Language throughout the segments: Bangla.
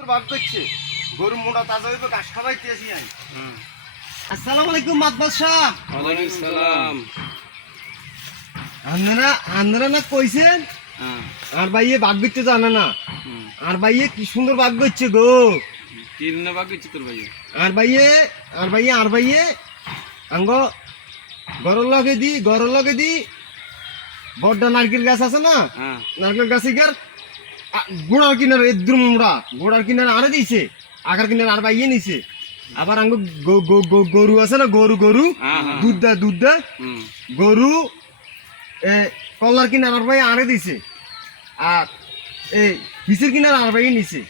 সুন্দর ভাব করছে গরু মোটা তাজা হইবে ঘাস খাওয়াইতে আসি আমি। আসসালামু আলাইকুম মাতবার সাহেব। ওয়ালাইকুম সালাম। আপনারা না কইছেন আর ভাইয়ে বাঘ করতে জানে না, আর ভাইয়ে কি সুন্দর বাঘ করছে গো। কি না বাকি তোর ভাই? আর ভাইয়ে আঙ্গ গরর লগে দি বড়টা নারকেল গাছ আছে না, নারকেল গাছ ইগার গোড়ার কিনারে এদ্রুমরা গোড়ার কিনারে আরে দিছে, আগার কিনারে আর ভাইয়ে নিছে। আবার আঙ্গ গরু আছে না, গরু দুধ দেয় গরু কলার কিনার আর ভাই আরে দিছে, আর এই হিসের কিনার আর ভাইয়ে নিছে।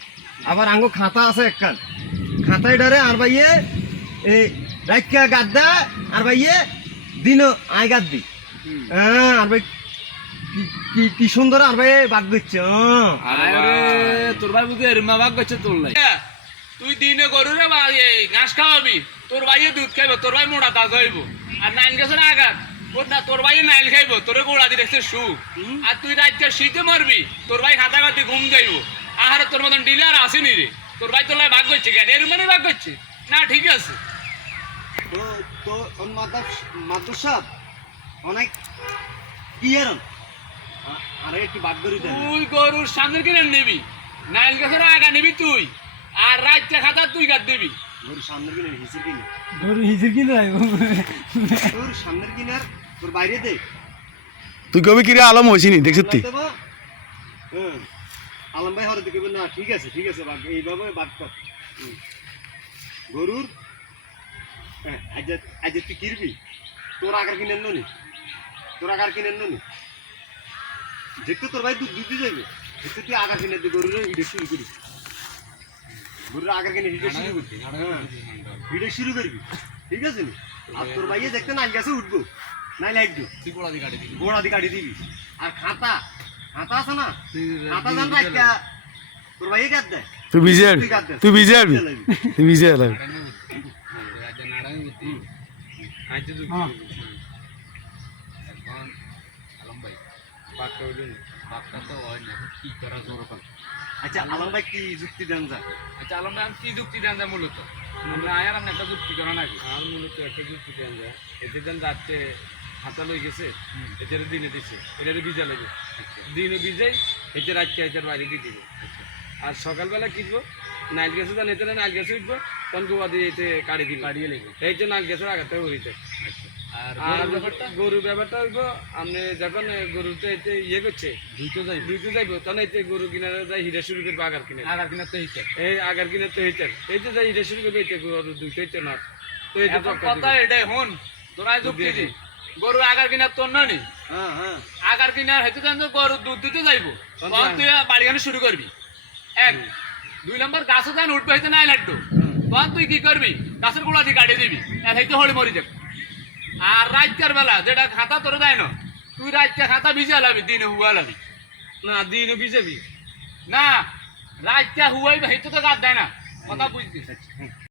আবার আঙ্গ খাতা আছে একখান, খাতায় ডারে আর ভাইয়ে এই রাইকা গাদ দেয় আর ভাইয়ে দিন আয় গাদ দি। হ্যাঁ আর ভাই কি সুন্দর আর ভাই বাঘ দিচ্ছে। তোর ভাই বুঝে এরমা ভাগ করছে তোর লাই। তুই দিনে গরু রে ঘাস খাওয়াবি, তোর ভাইয়ে দুধ খাইব, তোর ভাই মোটা তাজা হইব। আর নাইল গেছে আঘাত না, তোর ভাই নাইল খাইব, তোর গোড়া দিয়ে দেখছে শু। আর তুই রাইতে শীতে মরবি, তোর ভাই খাতা খাতি ঘুম যাইব। আহারে তোর মতন ডিলার আসেনি রে, তোর ভাই তোর লাই ভাগ করছে কেন? এর মানে ভাগ করছে না? ঠিক আছে তো মাদুর সাহেব অনেক কি আর একটু বাঘ ধরি দেন। তুই গরুর সামনের কিনে নিবি, নাইল গাছের আগা নিবি তুই, আর রাইতে খাতা তুই কাট দিবি। গরুর সামনের কিনে হিসের কিনে তোর সামনের কিনে আর তোর বাইরে দে। তুই কবি কিরে আলম হইছিনি দেখছিস তুই? আলম ভাই হরে দেখবেন না। ঠিক আছে বাঘ এইভাবে বাঘ কর গরুর। হ্যাঁ আজ তুই কিরবি, তোর আগার কিনে নি, দেখতে তোর ভাই দুধ দিতে যাইবে, দেখতে তুই আগার কিনে দিয়ে গরুর হিটে শুরু করি, গরুর আগার কিনে হিটে শুরু করবি। হ্যাঁ হিটে শুরু করবি, ঠিক আছে নি? আর তোর ভাইয়ে দেখতে নাইল গাছে উঠবো, নাইল হাইটবো, তুই গোড়া দিয়ে কাটি দিবি। আর খাতা আছে না, খাতা জান রাখা তোর ভাইয়ে গাদ দেয়, তুই বিজে আরবি। আচ্ছা আলম ভাই কি যুক্তি দেন যায়? আচ্ছা আলম ভাই কি যুক্তি দেন যায়? মূলত আমরা আয়ার আপনি একটা যুক্তি করা নাকি? আর মূলত একটা যুক্তি দেন যায়, এদের দেন রাত্রে হাতা লই গেছে, এদের দিনে দিছে, এদের ভিজা লাগবে, দিনে ভিজাই এতে রাত্রে এদের বাইরে দিয়ে দিবে। আর সকালবেলা কিনবো নাইল গেছে, তখন এতে নাইল গেছে উঠবো, তখন গোয়া দিয়ে এতে কাড়ি দিবে, কাড়িয়ে লাগবে। এই যে নাইল গেছে আগাতে হইতে। আর গরুর ব্যাপারটা হইব, আপনি যখন গরুতে এতে ইয়ে করছে দুইতে যাইব, তখন এতে গরু কিনারে যাই হিরে শুরু করবে। আগার কিনার তো হিটার, এই আগার কিনার তো হিটার, এই যে যাই হিরে শুরু করবে এতে গরু দুইটাই তো না। তো এই কথা এটাই হন তোরা যুক্তি দি, গরু আগার কিনার তোর না নি, আগার কিনার হেতু গরু দুধ দিতে যাইব, তখন তুই বাড়ি গানে শুরু করবি। এক দুই নম্বর গাছও যান উঠবে হইতে নাই লাগতো, তখন তুই কি করবি? গাছের গোড়া দিয়ে কাটিয়ে দিবি, আর হইতে হলি মরি যাবে। আর রাতকার বেলা যেটা খাতা তোর দেয় না, তুই রাতটা খাতা ভিজে লাবি, দিনে হুয়া লাবি না, দিনে ভিজাবি না, রাতটা হুয়াইবে হইতে তো গাছ দেয় না। কথা বুঝতিস?